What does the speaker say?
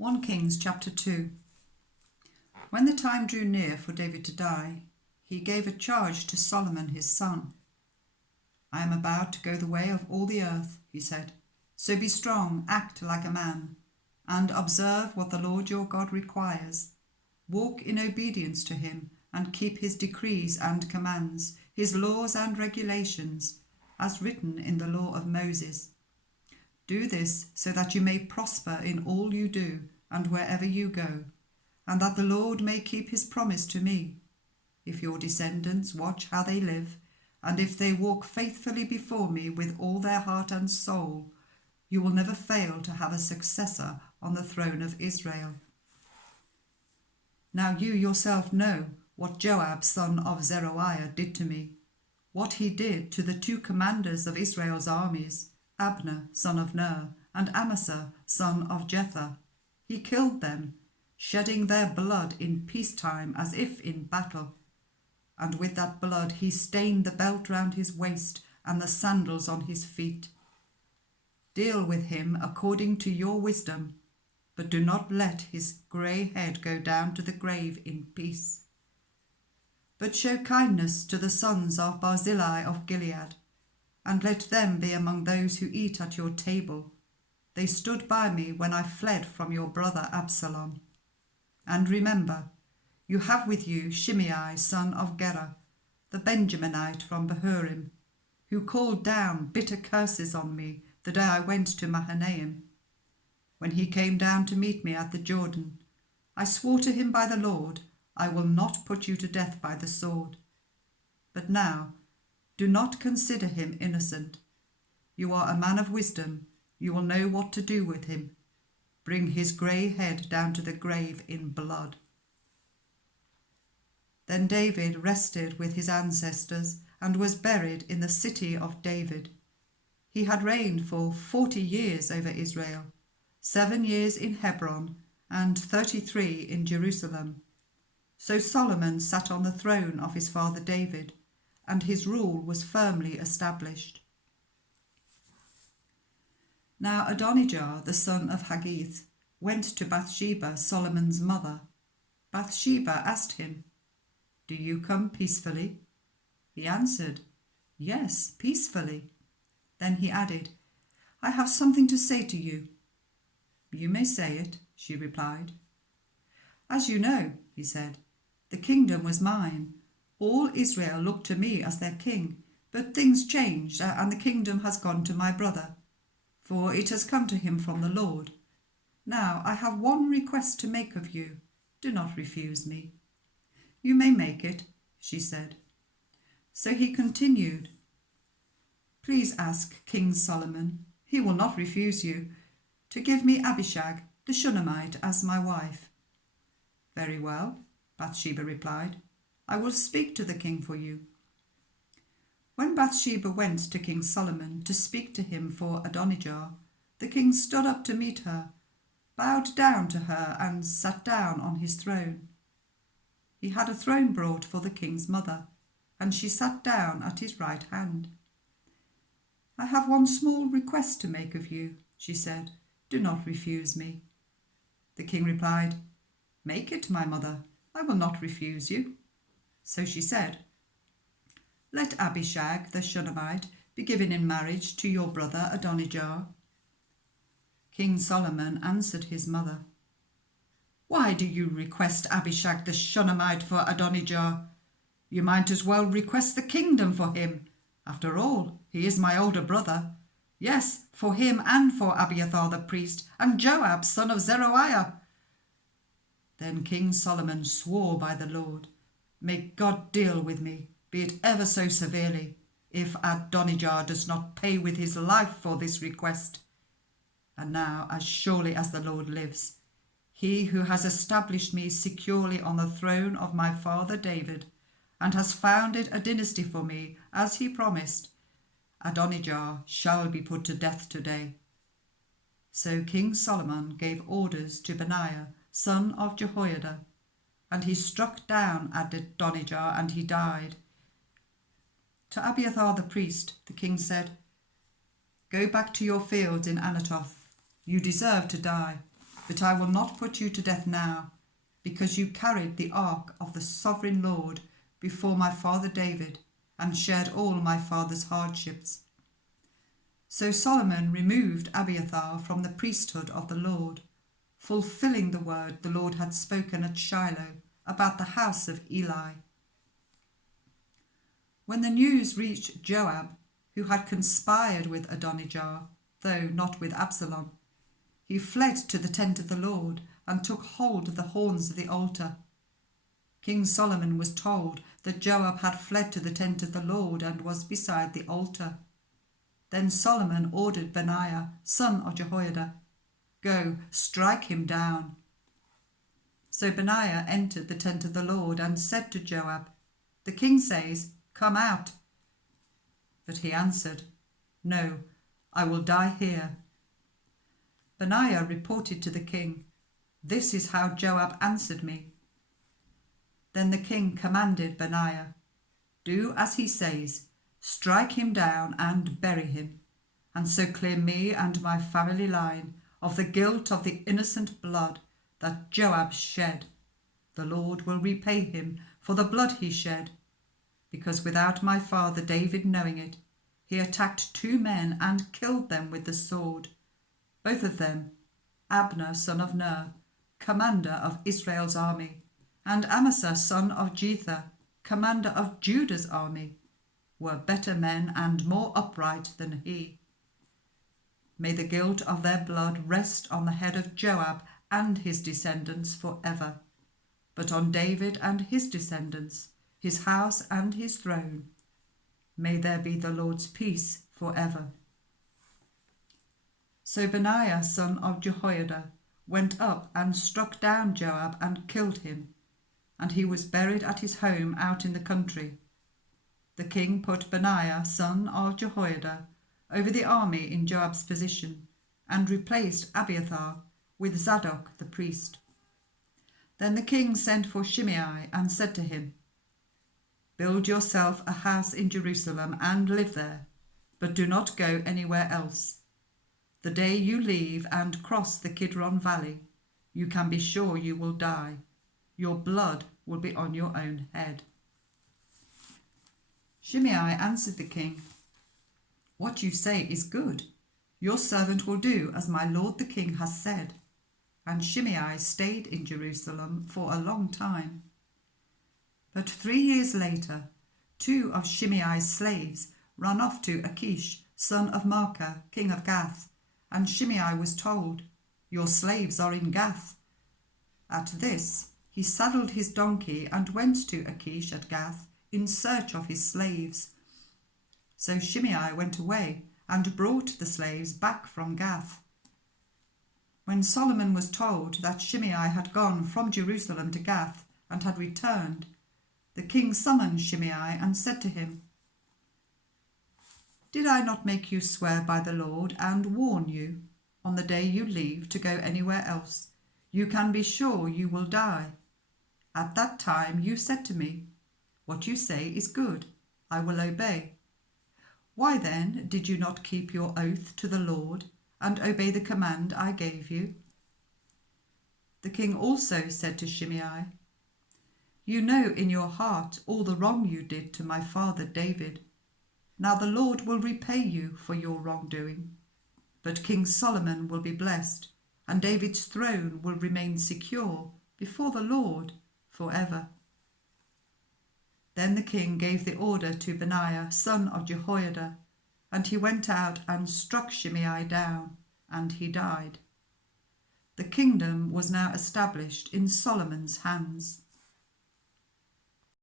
1 Kings chapter 2. When the time drew near for David to die, he gave a charge to Solomon his son. I am about to go the way of all the earth, he said. So be strong, act like a man, and observe what the Lord your God requires. Walk in obedience to him, and keep his decrees and commands, his laws and regulations, as written in the law of Moses. Do this so that you may prosper in all you do and wherever you go, and that the Lord may keep his promise to me. If your descendants watch how they live, and if they walk faithfully before me with all their heart and soul, you will never fail to have a successor on the throne of Israel. Now you yourself know what Joab son of Zeruiah did to me, what he did to the two commanders of Israel's armies, Abner son of Ner and Amasa son of Jether. He killed them, shedding their blood in peacetime as if in battle. And with that blood he stained the belt round his waist and the sandals on his feet. Deal with him according to your wisdom, but do not let his grey head go down to the grave in peace. But show kindness to the sons of Barzillai of Gilead, and let them be among those who eat at your table. They stood by me when I fled from your brother Absalom. And remember, you have with you Shimei son of Gera, the Benjaminite from Bahurim, who called down bitter curses on me the day I went to Mahanaim. When he came down to meet me at the Jordan, I swore to him by the Lord, I will not put you to death by the sword. But now, do not consider him innocent. You are a man of wisdom, you will know what to do with him. Bring his grey head down to the grave in blood. Then David rested with his ancestors and was buried in the city of David. He had reigned for 40 years over Israel, 7 years in Hebron and 33 in Jerusalem. So Solomon sat on the throne of his father David, and his rule was firmly established. Now Adonijah, the son of Haggith, went to Bathsheba, Solomon's mother. Bathsheba asked him, "Do you come peacefully?" He answered, "Yes, peacefully." Then he added, "I have something to say to you." "You may say it," she replied. "As you know," he said, "the kingdom was mine. All Israel looked to me as their king, but things changed, and the kingdom has gone to my brother, for it has come to him from the Lord. Now I have one request to make of you. Do not refuse me." "You may make it," she said. So he continued, "Please ask King Solomon, he will not refuse you, to give me Abishag the Shunammite as my wife." "Very well," Bathsheba replied. "I will speak to the king for you." When Bathsheba went to King Solomon to speak to him for Adonijah, the king stood up to meet her, bowed down to her, and sat down on his throne. He had a throne brought for the king's mother, and she sat down at his right hand. "I have one small request to make of you," she said. "Do not refuse me." The king replied, "Make it, my mother. I will not refuse you." So she said, "Let Abishag the Shunammite be given in marriage to your brother Adonijah." King Solomon answered his mother, "Why do you request Abishag the Shunammite for Adonijah? You might as well request the kingdom for him. After all, he is my older brother. Yes, for him and for Abiathar the priest and Joab son of Zeruiah." Then King Solomon swore by the Lord, "May God deal with me, be it ever so severely, if Adonijah does not pay with his life for this request. And now, as surely as the Lord lives, he who has established me securely on the throne of my father David, and has founded a dynasty for me, as he promised, Adonijah shall be put to death today." So King Solomon gave orders to Benaiah, son of Jehoiada, and he struck down Adonijah, and he died. To Abiathar the priest, the king said, "Go back to your fields in Anathoth. You deserve to die." But I will not put you to death now, because you carried the ark of the sovereign Lord before my father David, and shared all my father's hardships." So Solomon removed Abiathar from the priesthood of the Lord, fulfilling the word the Lord had spoken at Shiloh about the house of Eli. When the news reached Joab, who had conspired with Adonijah, though not with Absalom, he fled to the tent of the Lord and took hold of the horns of the altar. King Solomon was told that Joab had fled to the tent of the Lord and was beside the altar. Then Solomon ordered Benaiah, son of Jehoiada, "Go, strike him down." So Benaiah entered the tent of the Lord and said to Joab, "The king says, 'Come out.'" But he answered, "No, I will die here." Benaiah reported to the king, "This is how Joab answered me." Then the king commanded Benaiah, "Do as he says, strike him down and bury him, and so clear me and my family line of the guilt of the innocent blood that Joab shed. The Lord will repay him for the blood he shed, because without my father David knowing it, he attacked 2 men and killed them with the sword, both of them, Abner son of Ner, commander of Israel's army, and Amasa son of Jether, commander of Judah's army, were better men and more upright than he. May the guilt of their blood rest on the head of Joab and his descendants forever, but on David and his descendants, his house and his throne, may there be the Lord's peace forever." So Benaiah son of Jehoiada went up and struck down Joab and killed him, and he was buried at his home out in the country. The king put Benaiah son of Jehoiada over the army in Joab's position, and replaced Abiathar with Zadok the priest. Then the king sent for Shimei and said to him, "Build yourself a house in Jerusalem and live there, but do not go anywhere else. The day you leave and cross the Kidron Valley, you can be sure you will die. Your blood will be on your own head." Shimei answered the king, "What you say is good. Your servant will do as my lord the king has said." And Shimei stayed in Jerusalem for a long time. But 3 years later, 2 of Shimei's slaves ran off to Achish, son of Maacah, king of Gath, and Shimei was told, "Your slaves are in Gath." At this, he saddled his donkey and went to Achish at Gath in search of his slaves. So Shimei went away and brought the slaves back from Gath. When Solomon was told that Shimei had gone from Jerusalem to Gath and had returned, the king summoned Shimei and said to him, "Did I not make you swear by the Lord and warn you, on the day you leave to go anywhere else, you can be sure you will die? At that time you said to me, 'What you say is good, I will obey.' Why then did you not keep your oath to the Lord and obey the command I gave you?" The king also said to Shimei, "You know in your heart all the wrong you did to my father David. Now the Lord will repay you for your wrongdoing. But King Solomon will be blessed, and David's throne will remain secure before the Lord forever." Then the king gave the order to Benaiah, son of Jehoiada, and he went out and struck Shimei down, and he died. The kingdom was now established in Solomon's hands.